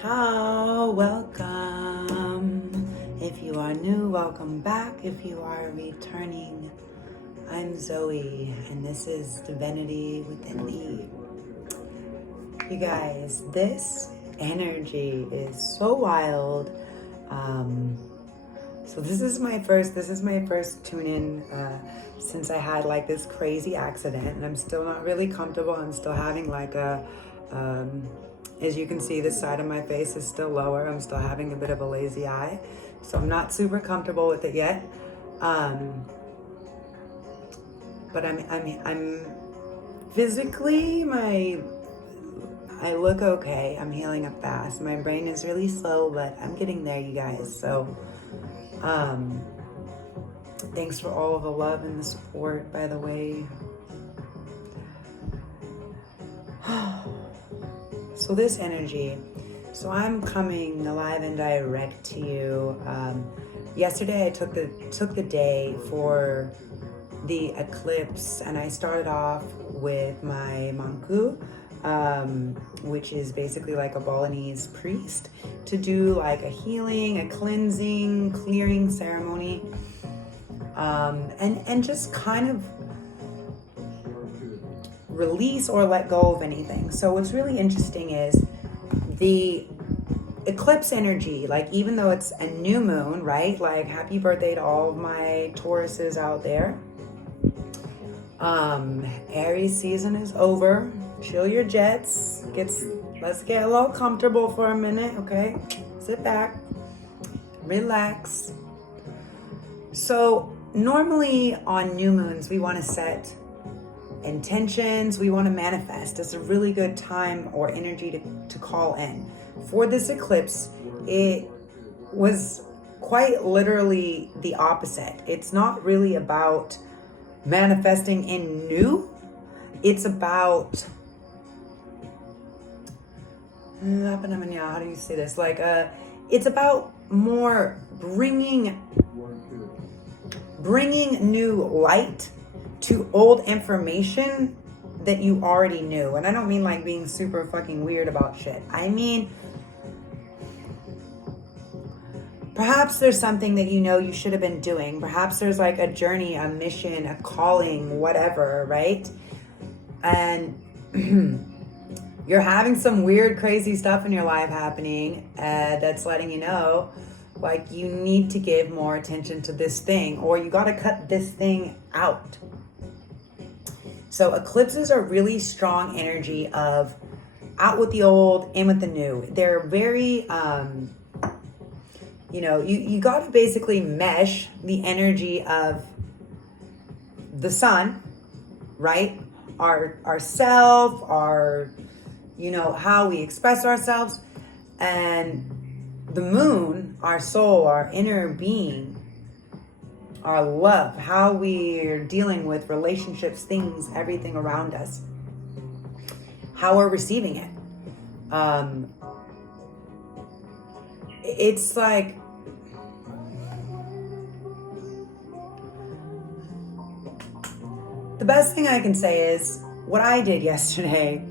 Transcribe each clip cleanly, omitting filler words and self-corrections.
Ciao, welcome. If you are new, welcome back. If you are returning, I'm Zoe, and this is Divinity Within Me. You guys, this energy is so wild. So this is my first tune-in since I had like this crazy accident, and I'm still not really comfortable. I'm still having like a as you can see, this side of my face is still lower. I'm still having a bit of a lazy eye, so I'm not super comfortable with it yet. But I'm physically, I look okay. I'm healing up fast. My brain is really slow, but I'm getting there, you guys. So, thanks for all of the love and the support, by the way. So this energy, so I'm coming alive and direct to you. Yesterday I took the day for the eclipse, and I started off with my manku, which is basically like a Balinese priest, to do like a healing, a cleansing, clearing ceremony, and just kind of release or let go of anything. So what's really interesting is the eclipse energy, like even though it's a new moon, right? Like happy birthday to all of my Tauruses out there. Aries season is over. Chill your jets. Let's get a little comfortable for a minute, okay? Sit back, relax. So normally on new moons, we want to set intentions, we want to manifest. It's a really good time or energy to call in. For this eclipse, it was quite literally the opposite. It's not really about manifesting in new. It's about how do you say this? Like it's about more bringing new light to old information that you already knew. And I don't mean like being super fucking weird about shit. I mean, perhaps there's something that you know you should have been doing. Perhaps there's like a journey, a mission, a calling, whatever, right? And you're having some weird, crazy stuff in your life happening that's letting you know, like, you need to give more attention to this thing, or you got to cut this thing out. So eclipses are really strong energy of out with the old, in with the new. They're very, you got to basically mesh the energy of the sun, right? Our self, our, how we express ourselves, and the moon, our soul, our inner being, our love, how we're dealing with relationships, things, everything around us, how we're receiving it. It's like, the best thing I can say is what I did yesterday.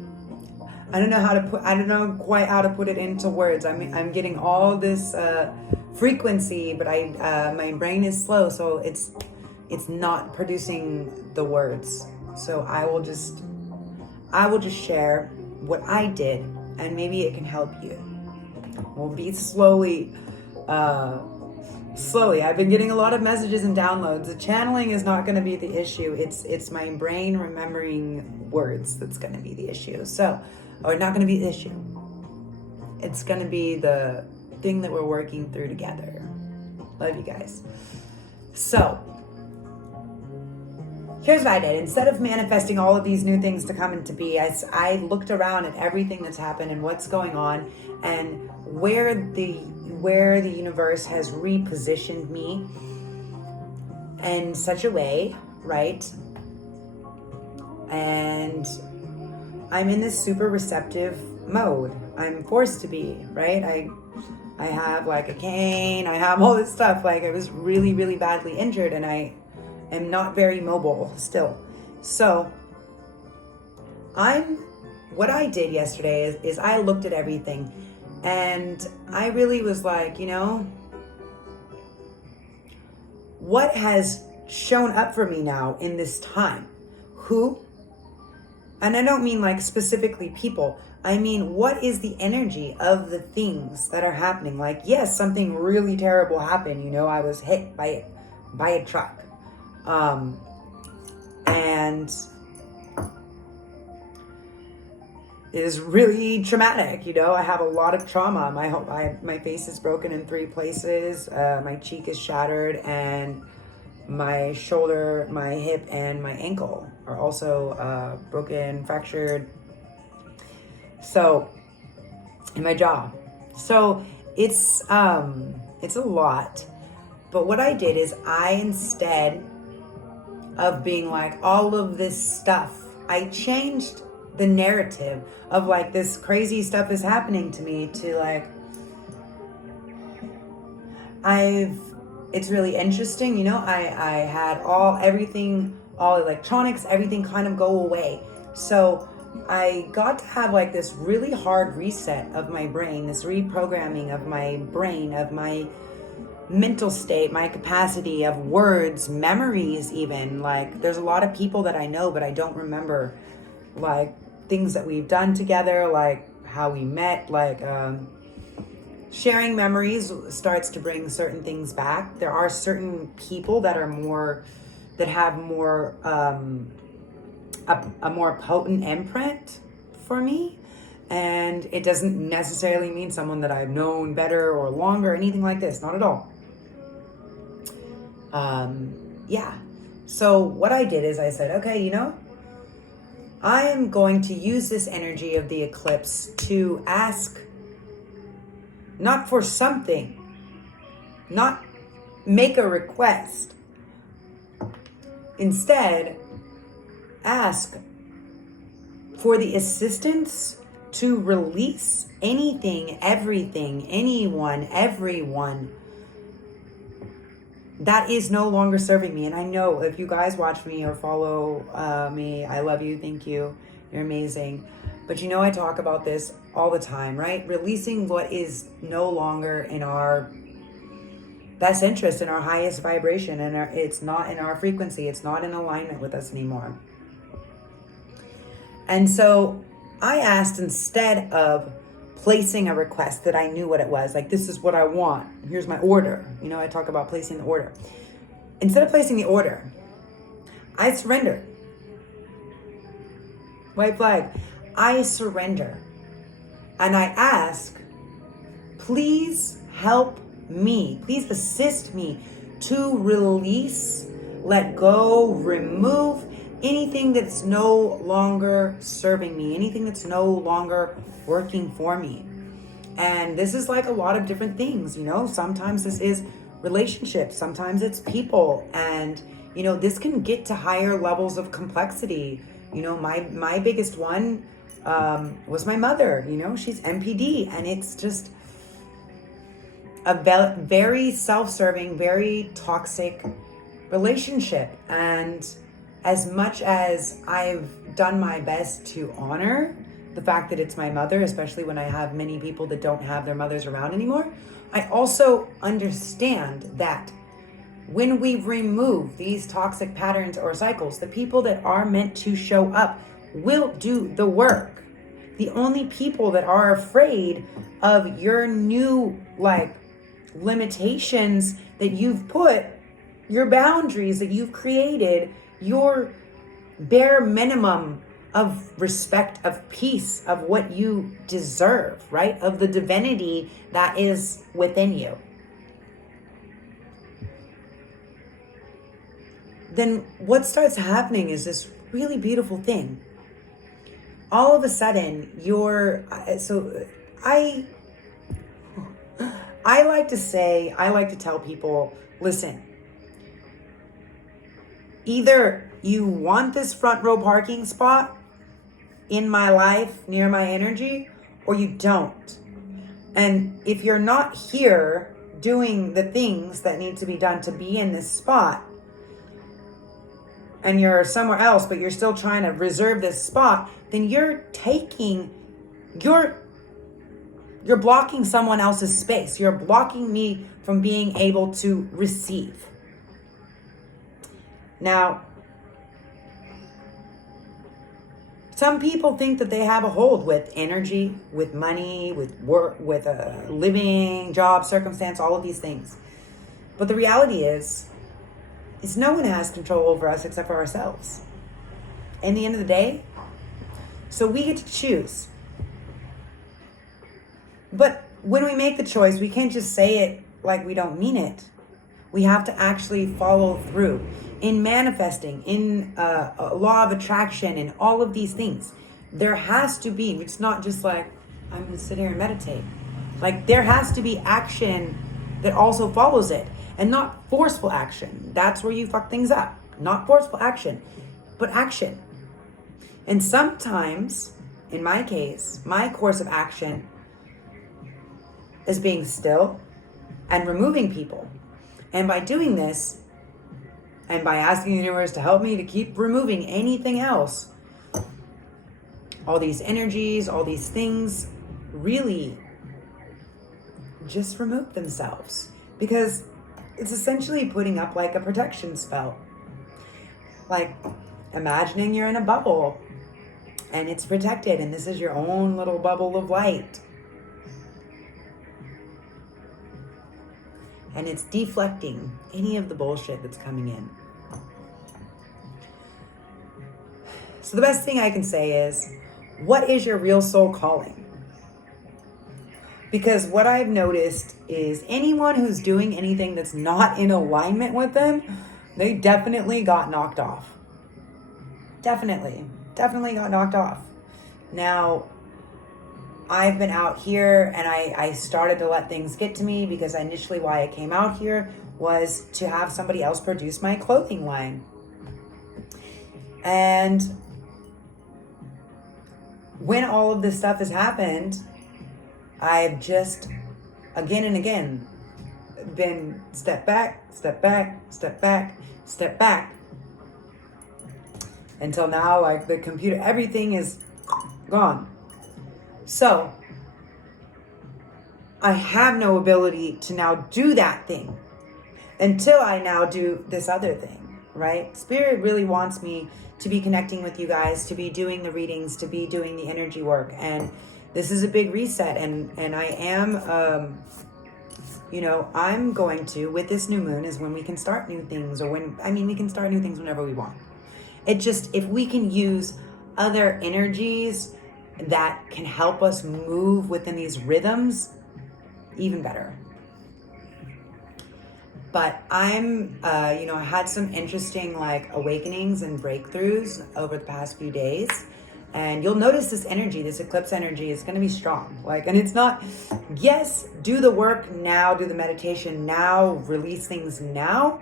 I don't know quite how to put it into words. I'm getting all this frequency, but my brain is slow, so it's not producing the words. So I will just share what I did, and maybe it can help you. We'll be slowly. I've been getting a lot of messages and downloads. The channeling is not going to be the issue. It's my brain remembering words that's going to be the issue. Or not going to be the issue. It's going to be the thing that we're working through together. Love you guys. So, here's what I did. Instead of manifesting all of these new things to come into be, I looked around at everything that's happened and what's going on, and where the universe has repositioned me in such a way, right? And I'm in this super receptive mode. I'm forced to be, right? I have like a cane, I have all this stuff. Like, I was really, really badly injured, and I am not very mobile still. So what I did yesterday is I looked at everything And I really was like, what has shown up for me now in this time? Who? And I don't mean like specifically people. I mean, what is the energy of the things that are happening? Like, yes, something really terrible happened. I was hit by a truck. And it is really traumatic. I have a lot of trauma. My face is broken in 3 places. My cheek is shattered, and my shoulder, my hip, and my ankle are also broken, fractured. So, and my jaw. So it's a lot. But what I did is instead of being like all of this stuff, I changed the narrative of like this crazy stuff is happening to me to like, it's really interesting, I had all electronics, everything kind of go away. So I got to have like this really hard reset of my brain, this reprogramming of my brain, of my mental state, my capacity of words, memories even. Like there's a lot of people that I know, but I don't remember like things that we've done together, like how we met, like sharing memories starts to bring certain things back. There are certain people that have more a more potent imprint for me, and it doesn't necessarily mean someone that I've known better or longer, anything like this, not at all. So what I did is I said, okay, I am going to use this energy of the eclipse to ask, not for something, not make a request. Instead, ask for the assistance to release anything, everything, anyone, everyone that is no longer serving me. And I know if you guys watch me or follow me, I love you, thank you, you're amazing. But I talk about this all the time, right? Releasing what is no longer in our best interest, in our highest vibration, and it's not in our frequency, it's not in alignment with us anymore. And so I asked, instead of placing a request that I knew what it was, like this is what I want, here's my order. I talk about placing the order. Instead of placing the order, I surrender. White flag. I surrender. And I ask, please help me. Please assist me to release, let go, remove anything that's no longer serving me, anything that's no longer working for me. And this is like a lot of different things, sometimes this is relationships, sometimes it's people, and this can get to higher levels of complexity. My biggest one was my mother. She's NPD, and it's just a very self-serving, very toxic relationship. And as much as I've done my best to honor the fact that it's my mother, especially when I have many people that don't have their mothers around anymore, I also understand that when we remove these toxic patterns or cycles, the people that are meant to show up will do the work. The only people that are afraid of your new limitations that you've put, your boundaries that you've created, your bare minimum of respect, of peace, of what you deserve, right? Of the divinity that is within you. Then what starts happening is this really beautiful thing. All of a sudden, I like to tell people, listen, either you want this front row parking spot in my life, near my energy, or you don't. And if you're not here doing the things that need to be done to be in this spot, and you're somewhere else, but you're still trying to reserve this spot, then you're You're blocking someone else's space. You're blocking me from being able to receive. Now, some people think that they have a hold with energy, with money, with work, with a living, job, circumstance, all of these things. But the reality is no one has control over us except for ourselves. In the end of the day, so we get to choose. But when we make the choice, we can't just say it like we don't mean it. We have to actually follow through in manifesting, in a law of attraction, and all of these things. There has to be, it's not just like, I'm going to sit here and meditate. Like, there has to be action that also follows it, and not forceful action. That's where you fuck things up. Not forceful action, but action. And sometimes, in my case, my course of action is being still and removing people. And by doing this, and by asking the universe to help me to keep removing anything else, all these energies, all these things really just remove themselves. Because it's essentially putting up like a protection spell. Like imagining you're in a bubble and it's protected, and this is your own little bubble of light. And it's deflecting any of the bullshit that's coming in. So the best thing I can say is, what is your real soul calling? Because what I've noticed is anyone who's doing anything that's not in alignment with them, they definitely got knocked off. Definitely got knocked off. Now, I've been out here and I started to let things get to me because initially why I came out here was to have somebody else produce my clothing line. And when all of this stuff has happened, I've just again and again been step back, until now, like the computer, everything is gone. So I have no ability to now do that thing until I now do this other thing, right? Spirit really wants me to be connecting with you guys, to be doing the readings, to be doing the energy work. And this is a big reset. And I am, I'm going to, with this new moon is when we can start new things, or we can start new things whenever we want. It just, if we can use other energies that can help us move within these rhythms, even better. But I'm, I had some interesting awakenings and breakthroughs over the past few days. And you'll notice this energy, this eclipse energy is going to be strong. And it's not, yes, do the work now, do the meditation now, release things now.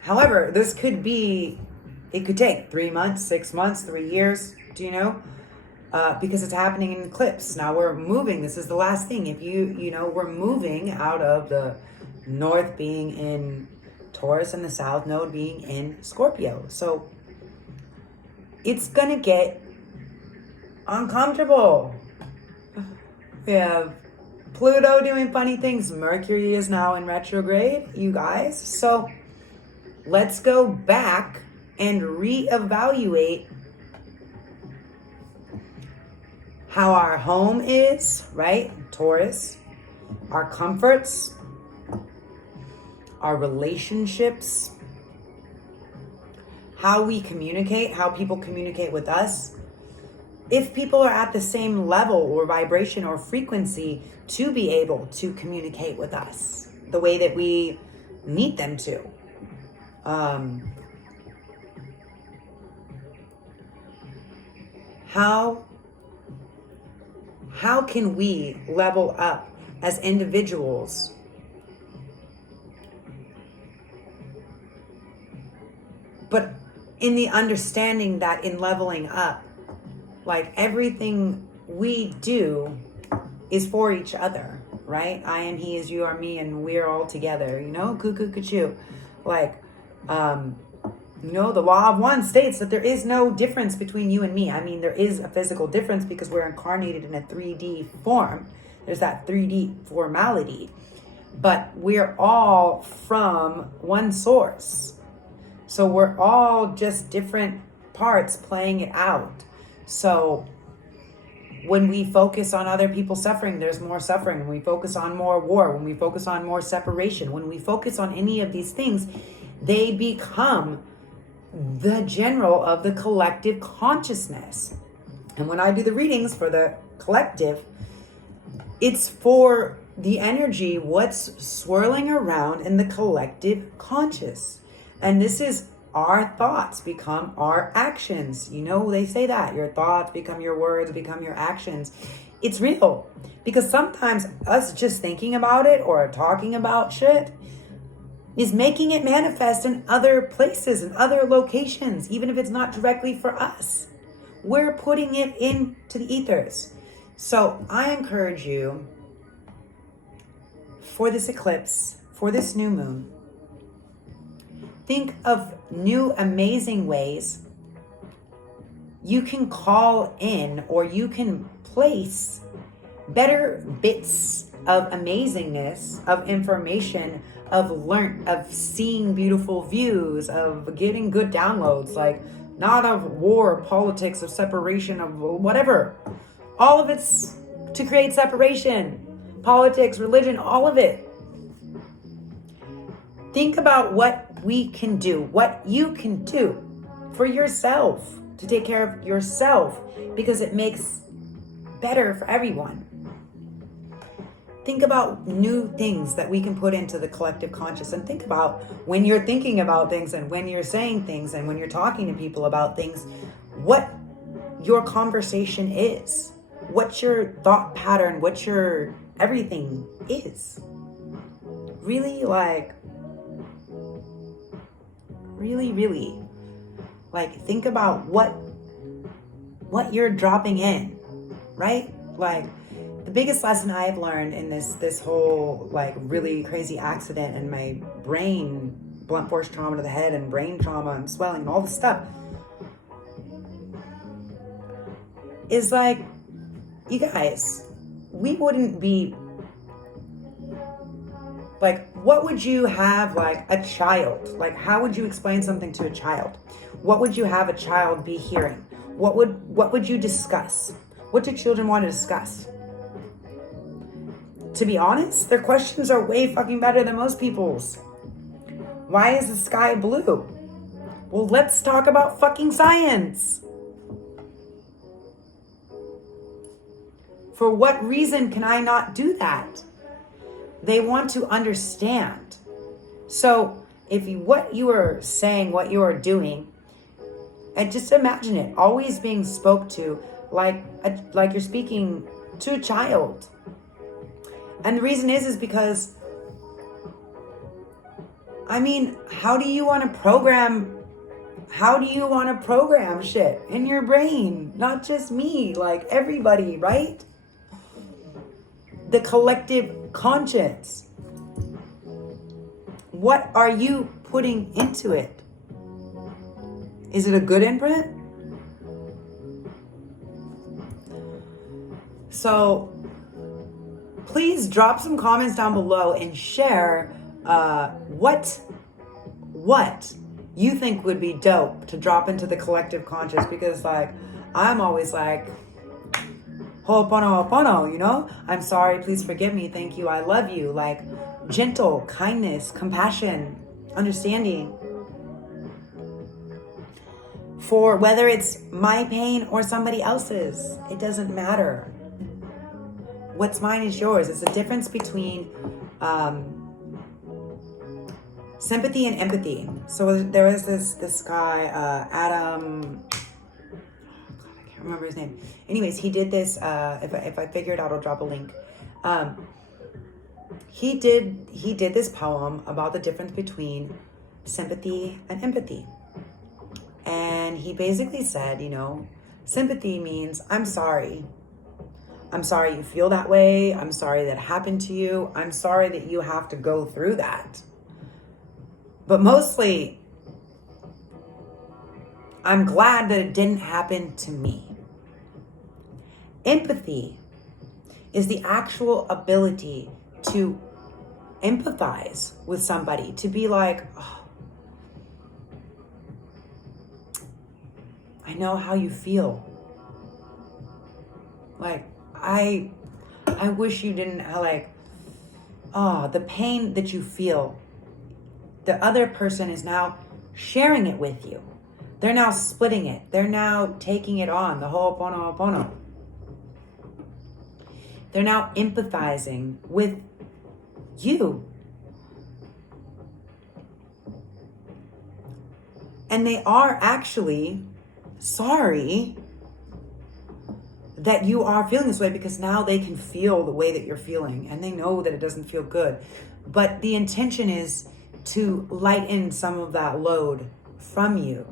However, this could be, it could take 3 months, 6 months, 3 years, because it's happening in eclipse. Now we're moving. This is the last thing. If we're moving out of the north being in Taurus and the south node being in Scorpio. So it's going to get uncomfortable. We have Pluto doing funny things. Mercury is now in retrograde, you guys. So let's go back and reevaluate how our home is, right? Taurus, our comforts, our relationships, how we communicate, how people communicate with us. If people are at the same level or vibration or frequency to be able to communicate with us the way that we need them to. How can we level up as individuals but in the understanding that in leveling up, everything we do is for each other, right? I am he is you are me, and we're all together, cuckoo, cuckoo. You know, the law of one states that there is no difference between you and me. I mean, there is a physical difference because we're incarnated in a 3D form. There's that 3D formality. But we're all from one source. So we're all just different parts playing it out. So when we focus on other people suffering, there's more suffering. When we focus on more war, when we focus on more separation, when we focus on any of these things, they become the general of the collective consciousness. And when I do the readings for the collective, it's for the energy, what's swirling around in the collective conscious. And this is our thoughts become our actions. You know, they say that your thoughts become your words, become your actions. It's real, because sometimes us just thinking about it or talking about shit is making it manifest in other places and other locations, even if it's not directly for us. We're putting it into the ethers. So I encourage you, for this eclipse, for this new moon, think of new amazing ways you can call in, or you can place better bits of amazingness, of information, of seeing beautiful views, of getting good downloads, like not of war, politics, of separation, of whatever. All of it's to create separation. Politics, religion, all of it. Think about what we can do, what you can do for yourself, to take care of yourself, because it makes better for everyone. Think about new things that we can put into the collective conscious, and think about when you're thinking about things and when you're saying things and when you're talking to people about things, what your conversation is, what your thought pattern, what your everything is. Really, really, like, think about what you're dropping in, right? Like, the biggest lesson I've learned in this whole, like, really crazy accident and my brain, blunt force trauma to the head and brain trauma and swelling and all this stuff, is like, you guys, we wouldn't be, like, what would you have, like, a child? Like, how would you explain something to a child? What would you have a child be hearing? What would you discuss? What do children want to discuss? To be honest, their questions are way fucking better than most people's. Why is the sky blue? Well, let's talk about fucking science. For what reason can I not do that? They want to understand. So what you are saying, what you are doing, and just imagine it always being spoke to like you're speaking to a child. And the reason is because, I mean, how do you want to program shit in your brain? Not just me, like everybody, right? The collective conscience. What are you putting into it? Is it a good imprint? So please drop some comments down below and share what you think would be dope to drop into the collective conscious, because, like, I'm always like, ho'oponopono, you know? I'm sorry, please forgive me, thank you, I love you. Like, gentle, kindness, compassion, understanding. For whether it's my pain or somebody else's, it doesn't matter. What's mine is yours. It's the difference between sympathy and empathy. So there was this guy, Adam, I can't remember his name. Anyways, he did this, if I figure it out, I'll drop a link. He did this poem about the difference between sympathy and empathy. And he basically said, you know, sympathy means I'm sorry. I'm sorry you feel that way. I'm sorry that happened to you. I'm sorry that you have to go through that. But mostly, I'm glad that it didn't happen to me. Empathy is the actual ability to empathize with somebody, to be like, oh, I know how you feel. Like, I wish you didn't, like, oh, the pain that you feel, the other person is now sharing it with you. They're now splitting it. They're now taking it on, the Ho'oponopono. They're now empathizing with you. And they are actually sorry that you are feeling this way, because now they can feel the way that you're feeling and they know that it doesn't feel good. But the intention is to lighten some of that load from you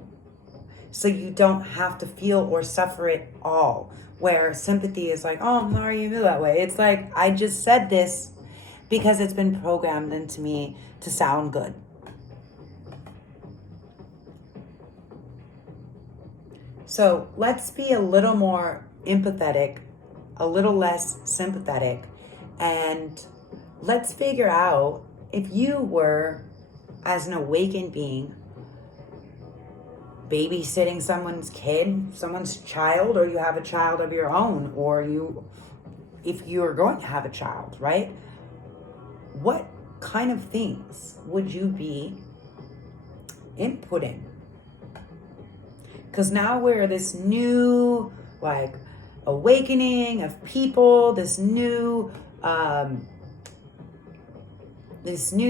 so you don't have to feel or suffer it all. Where sympathy is like, oh, I'm sorry you feel that way. It's like, I just said this because it's been programmed into me to sound good. So let's be a little more empathetic, a little less sympathetic, and let's figure out, if you were, as an awakened being, babysitting someone's kid, someone's child, or you have a child of your own, or if you're going to have a child, right? What kind of things would you be inputting? Because now we're this new, like, awakening of people, this new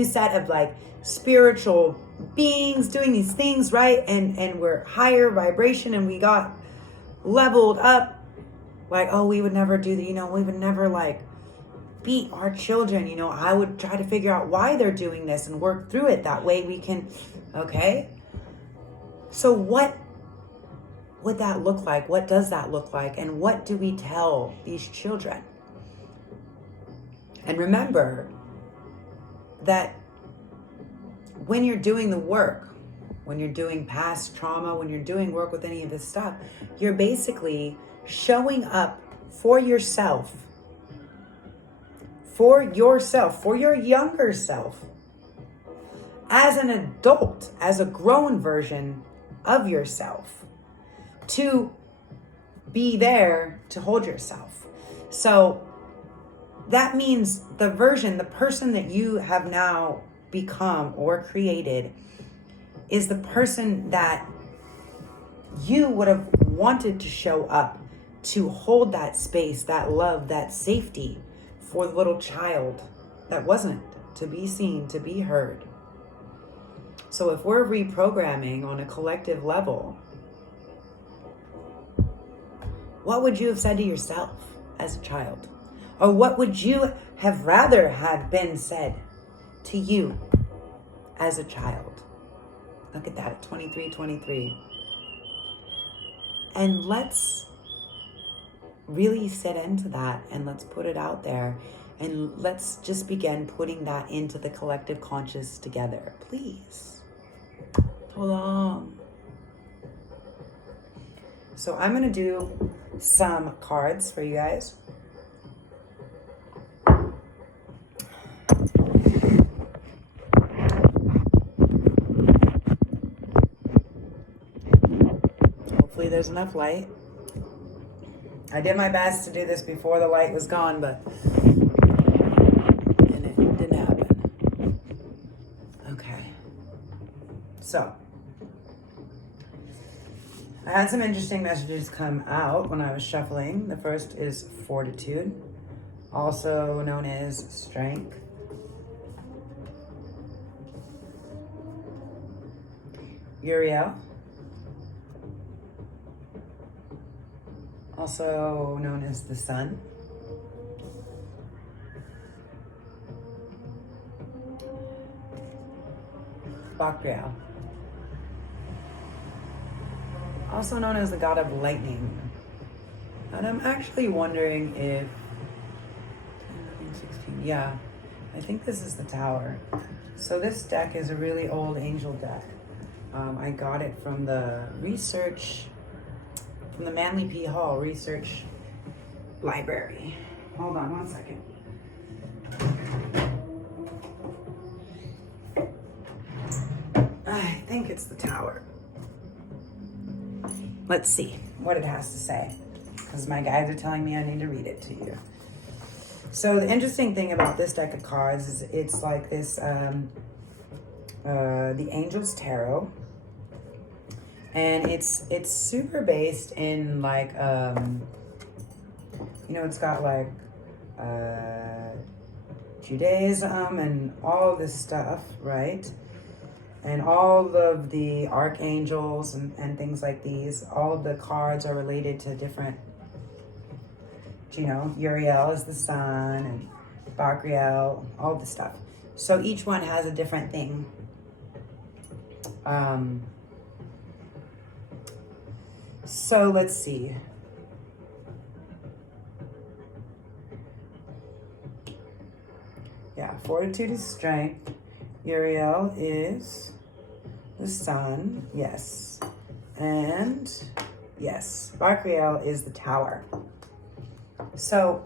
set of, like, spiritual beings doing these things, right? And we're higher vibration, and we got leveled up. Like, oh, we would never do that, we would never, like, beat our children, I would try to figure out why they're doing this and work through it. That way we can, okay? So what would that look like? What does that look like? And what do we tell these children? And remember that when you're doing the work, when you're doing past trauma, when you're doing work with any of this stuff, you're basically showing up for yourself, for your younger self, as an adult, as a grown version of yourself, to be there to hold yourself. So that means the person that you have now become or created is the person that you would have wanted to show up to hold that space, that love, that safety for the little child that wasn't, to be seen, to be heard. So if we're reprogramming on a collective level, what would you have said to yourself as a child? Or what would you have rather had been said to you as a child? Look at that, 23. And let's really sit into that, and let's put it out there, and let's just begin putting that into the collective conscious together, please. Hold on. So I'm going to do some cards for you guys. Hopefully there's enough light. I did my best to do this before the light was gone, but it didn't happen. Okay. So I had some interesting messages come out when I was shuffling. The first is fortitude, also known as strength. Uriel, also known as the sun. Bakriel, also known as the god of lightning. And I'm actually wondering if, 16, yeah, I think this is the tower. So this deck is a really old angel deck. I got it from the Manly P. Hall Research Library. Hold on one second. I think it's the Tower. Let's see what it has to say, because my guides are telling me I need to read it to you. So the interesting thing about this deck of cards is it's like this, the Angel's Tarot. And it's super based in like, it's got like Judaism and all of this stuff, right? And all of the archangels and things like these, all of the cards are related to different, Uriel is the sun and Bakriel, all this stuff. So each one has a different thing. So let's see. Yeah, fortitude is strength. Uriel is the sun, yes. And yes, Bakriel is the Tower. So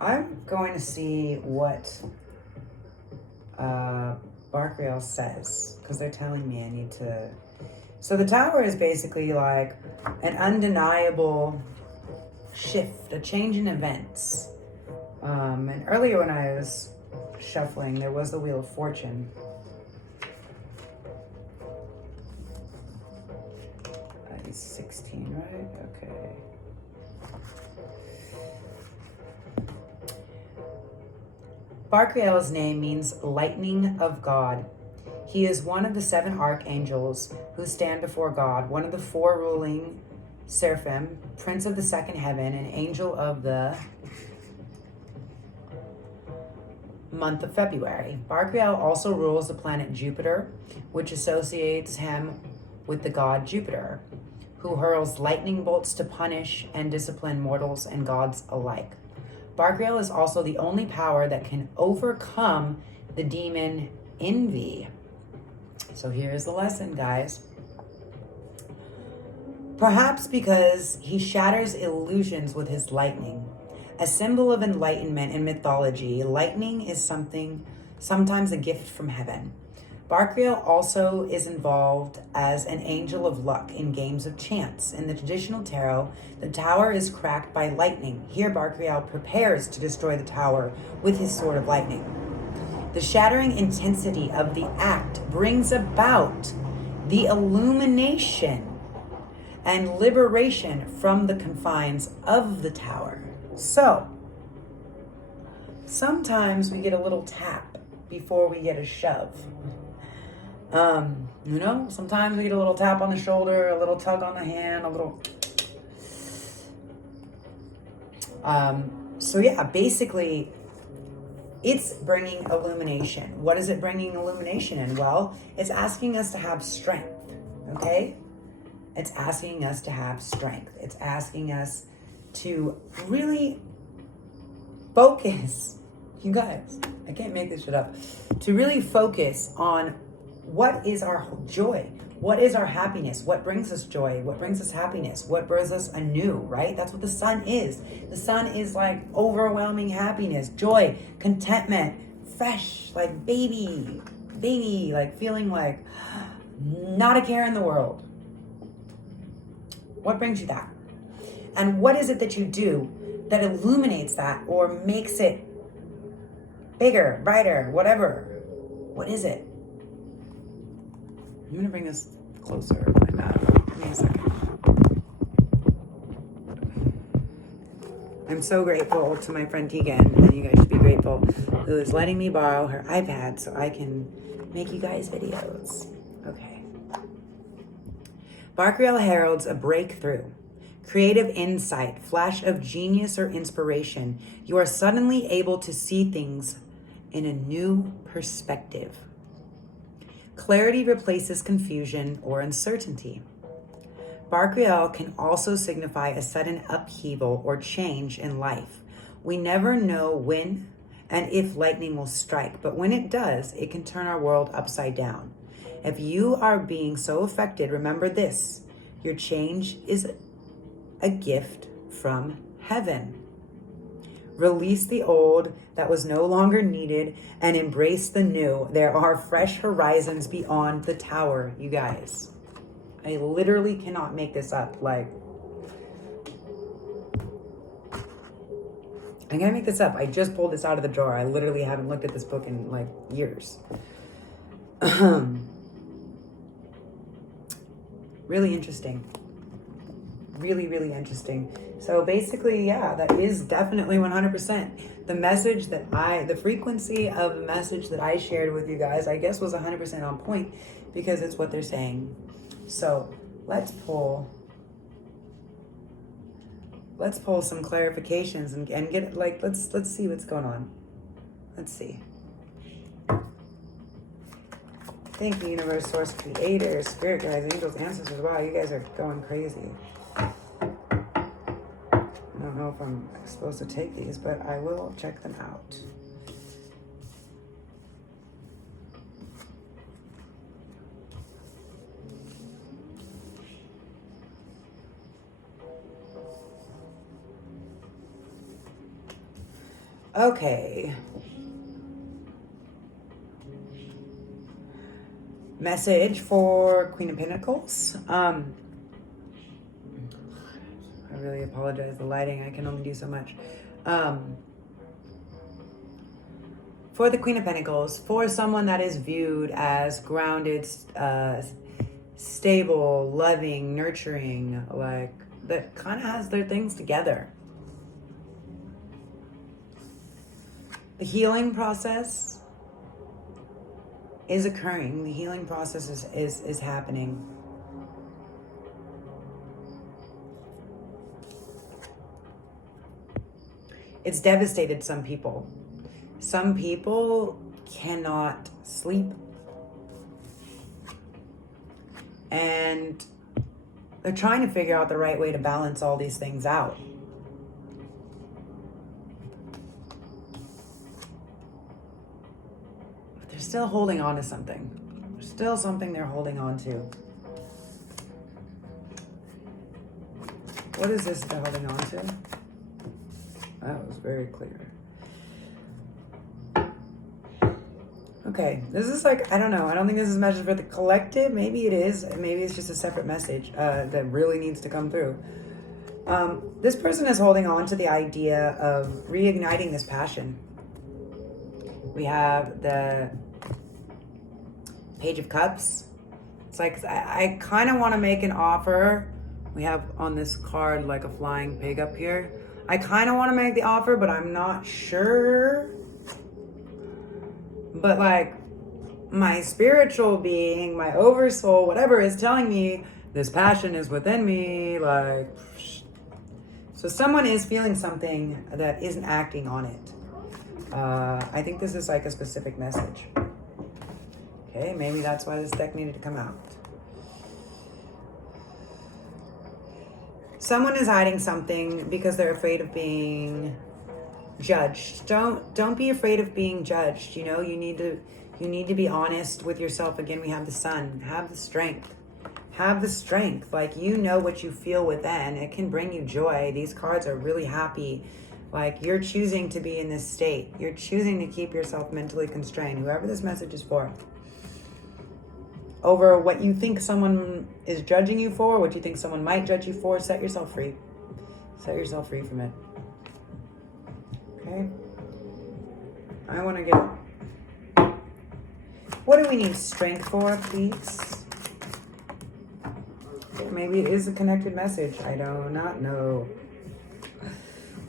I'm going to see what Bakriel says, because they're telling me I need to. So the Tower is basically like an undeniable shift, a change in events. And earlier when I was shuffling, there was the Wheel of Fortune. He's 16, right? Okay. Bakriel's name means lightning of God. He is one of the 7 archangels who stand before God, one of the 4 ruling seraphim, prince of the second heaven, and angel of the month of February. Bakriel also rules the planet Jupiter, which associates him with the god Jupiter, who hurls lightning bolts to punish and discipline mortals and gods alike. Bakriel is also the only power that can overcome the demon envy. So here's the lesson, guys. Perhaps because he shatters illusions with his lightning. A symbol of enlightenment in mythology, lightning is sometimes a gift from heaven. Bakriel also is involved as an angel of luck in games of chance. In the traditional tarot, the tower is cracked by lightning. Here, Bakriel prepares to destroy the tower with his sword of lightning. The shattering intensity of the act brings about the illumination and liberation from the confines of the tower. So, sometimes we get a little tap before we get a shove. Sometimes we get a little tap on the shoulder, a little tug on the hand, a little. Basically, it's bringing illumination. What is it bringing illumination in? Well, it's asking us to have strength, okay? It's asking us to have strength. It's asking us to really focus. You guys, I can't make this shit up. To really focus on what is our joy? What is our happiness? What brings us joy? What brings us happiness? What brings us anew, right? That's what the sun is. The sun is like overwhelming happiness, joy, contentment, fresh, like baby, like feeling like not a care in the world. What brings you that? And what is it that you do that illuminates that or makes it bigger, brighter, whatever? What is it? I'm gonna bring this closer. Give me a second. I'm so grateful to my friend Tegan, and you guys should be grateful, who is letting me borrow her iPad so I can make you guys videos. Okay. Bakriel heralds a breakthrough, creative insight, flash of genius or inspiration. You are suddenly able to see things in a new perspective. Clarity replaces confusion or uncertainty. Bakriel can also signify a sudden upheaval or change in life. We never know when and if lightning will strike. But when it does, it can turn our world upside down. If you are being so affected, remember this: your change is a gift from heaven. Release the old that was no longer needed and embrace the new. There are fresh horizons beyond the tower, you guys. I literally cannot make this up. Like, I'm gonna make this up. I just pulled this out of the drawer. I literally haven't looked at this book in like years. Really interesting. Really, really interesting. So basically, yeah, that is definitely 100%. The message that the frequency of the message that I shared with you guys, I guess was 100% on point because it's what they're saying. So let's pull some clarifications and get like, let's see what's going on. Let's see. Thank you, universe, source, creator, spirit guides, angels, ancestors. Wow, you guys are going crazy. I don't know if I'm supposed to take these, but I will check them out. Okay. Message for Queen of Pentacles. I really apologize. The lighting, I can only do so much. For the Queen of Pentacles, for someone that is viewed as grounded, stable, loving, nurturing, like that kind of has their things together. The healing process is occurring. The healing process is happening. It's devastated some people. Some people cannot sleep. And they're trying to figure out the right way to balance all these things out. But they're still holding on to something. There's still something they're holding on to. What is this they're holding on to? That was very clear. Okay, this is like, I don't know. I don't think this is a message for the collective. Maybe it is. Maybe it's just a separate message that really needs to come through. This person is holding on to the idea of reigniting this passion. We have the Page of Cups. It's like, I kind of want to make an offer. We have on this card like a flying pig up here. I kind of want to make the offer, but I'm not sure. But like my spiritual being, my oversoul, whatever is telling me this passion is within me. Like, so someone is feeling something that isn't acting on it. I think this is like a specific message. Okay, maybe that's why this deck needed to come out. Someone is hiding something because they're afraid of being judged. Don't be afraid of being judged. You know, you need to be honest with yourself. Again, we have the sun. Have the strength. Have the strength. Like, you know what you feel within. It can bring you joy. These cards are really happy. Like, you're choosing to be in this state. You're choosing to keep yourself mentally constrained. Whoever this message is for. Over what you think someone is judging you for, what you think someone might judge you for, set yourself free. Set yourself free from it. Okay? I want to get... What do we need strength for, please? Maybe it is a connected message. I do not know.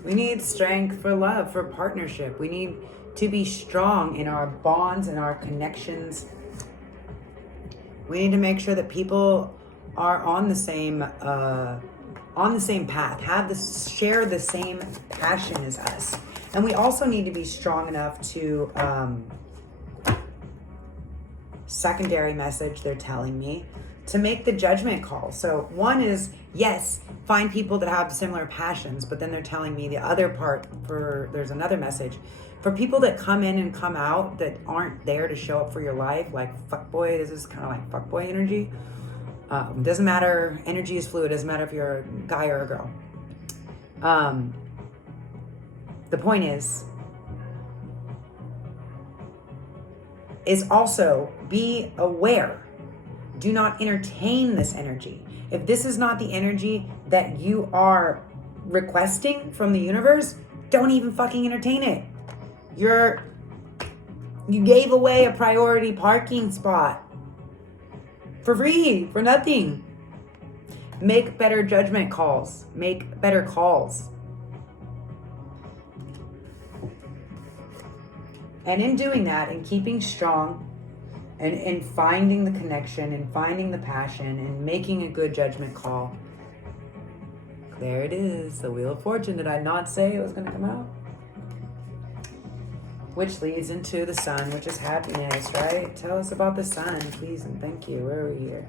We need strength for love, for partnership. We need to be strong in our bonds and our connections. We need to make sure that people are on the same path, share the same passion as us. And we also need to be strong enough to, secondary message they're telling me, to make the judgment call. So one is, yes, find people that have similar passions, but then they're telling me the other part there's another message. For people that come in and come out that aren't there to show up for your life, like fuckboy, this is kind of like fuckboy energy. Doesn't matter, energy is fluid, doesn't matter if you're a guy or a girl. The point is also be aware. Do not entertain this energy. If this is not the energy that you are requesting from the universe, don't even fucking entertain it. You gave away a priority parking spot for free, for nothing. Make better judgment calls. Make better calls. And in doing that and keeping strong and finding the connection and finding the passion and making a good judgment call, there it is, the Wheel of Fortune. Did I not say it was going to come out? Which leads into the sun, which is happiness, right? Tell us about the sun, please and thank you. Where are we here?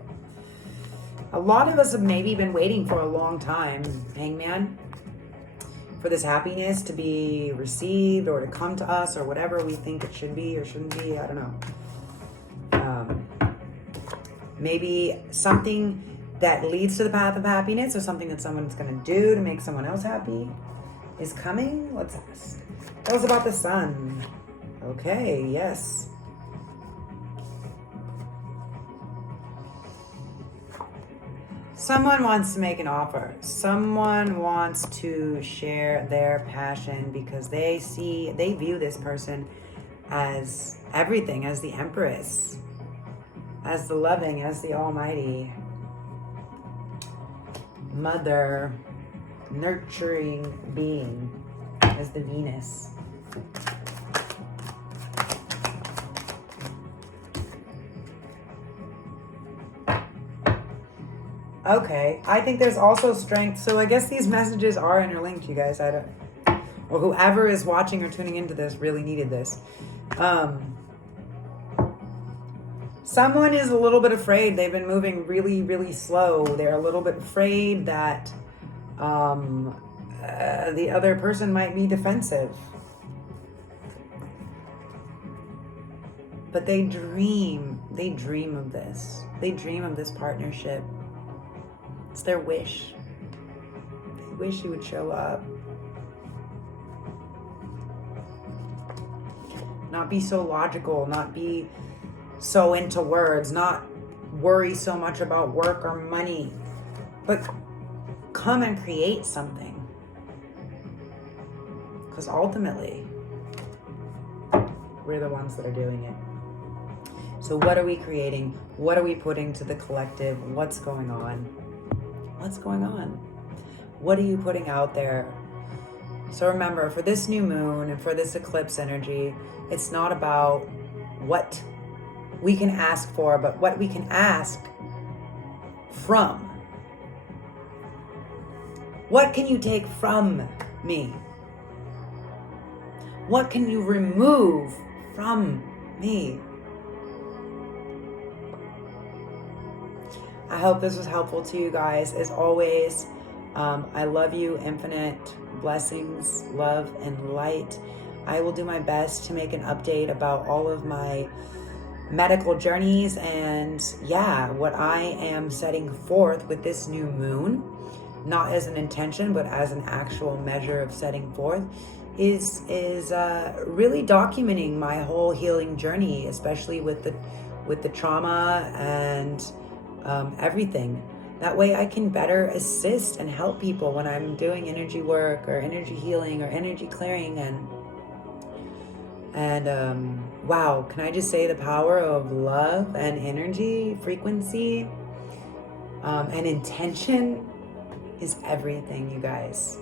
A lot of us have maybe been waiting for a long time, Hangman, for this happiness to be received or to come to us or whatever we think it should be or shouldn't be. I don't know. Maybe something that leads to the path of happiness or something that someone's going to do to make someone else happy is coming. Let's ask. Tell us about the sun. Okay, yes. Someone wants to make an offer. Someone wants to share their passion because they view this person as everything, as the Empress, as the loving, as the Almighty, Mother, nurturing being, as the Venus. Okay, I think there's also strength. So I guess these messages are interlinked, you guys. Or whoever is watching or tuning into this really needed this. Someone is a little bit afraid. They've been moving really, really slow. They're a little bit afraid that the other person might be defensive. But they dream of this. They dream of this partnership. It's their wish. They wish you would show up. Not be so logical, not be so into words, not worry so much about work or money, but come and create something. Because ultimately, we're the ones that are doing it. So what are we creating? What are we putting to the collective? What's going on? What's going on? What are you putting out there? So remember, for this new moon and for this eclipse energy, it's not about what we can ask for, but what we can ask from. What can you take from me? What can you remove from me? I hope this was helpful to you guys. As always, I love you. Infinite blessings, love, and light. I will do my best to make an update about all of my medical journeys and what I am setting forth with this new moon, not as an intention, but as an actual measure of setting forth, is really documenting my whole healing journey, especially with the trauma and everything. That way I can better assist and help people when I'm doing energy work or energy healing or energy clearing. And wow, can I just say the power of love and energy, frequency, and intention is everything, you guys.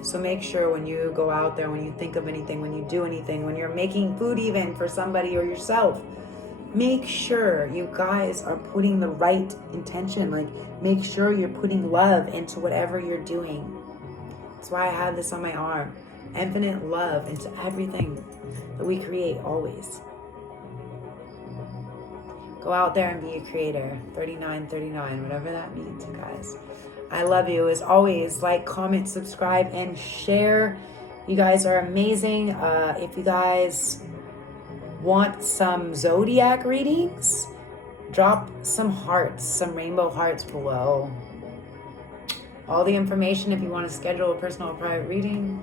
So make sure when you go out there, when you think of anything, when you do anything, when you're making food even for somebody or yourself, make sure you guys are putting the right intention. Like, make sure you're putting love into whatever you're doing. That's why I have this on my arm. Infinite love into everything that we create always. Go out there and be a creator. 3939, whatever that means, you guys. I love you. As always, like, comment, subscribe, and share. You guys are amazing. If you guys want some zodiac readings, drop some hearts, some rainbow hearts below. All the information, if you want to schedule a personal or private reading,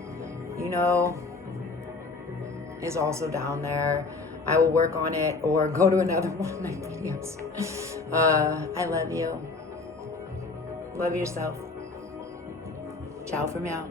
you know, is also down there. I will work on it or go to another one of my videos. I love you. Love yourself. Ciao for now.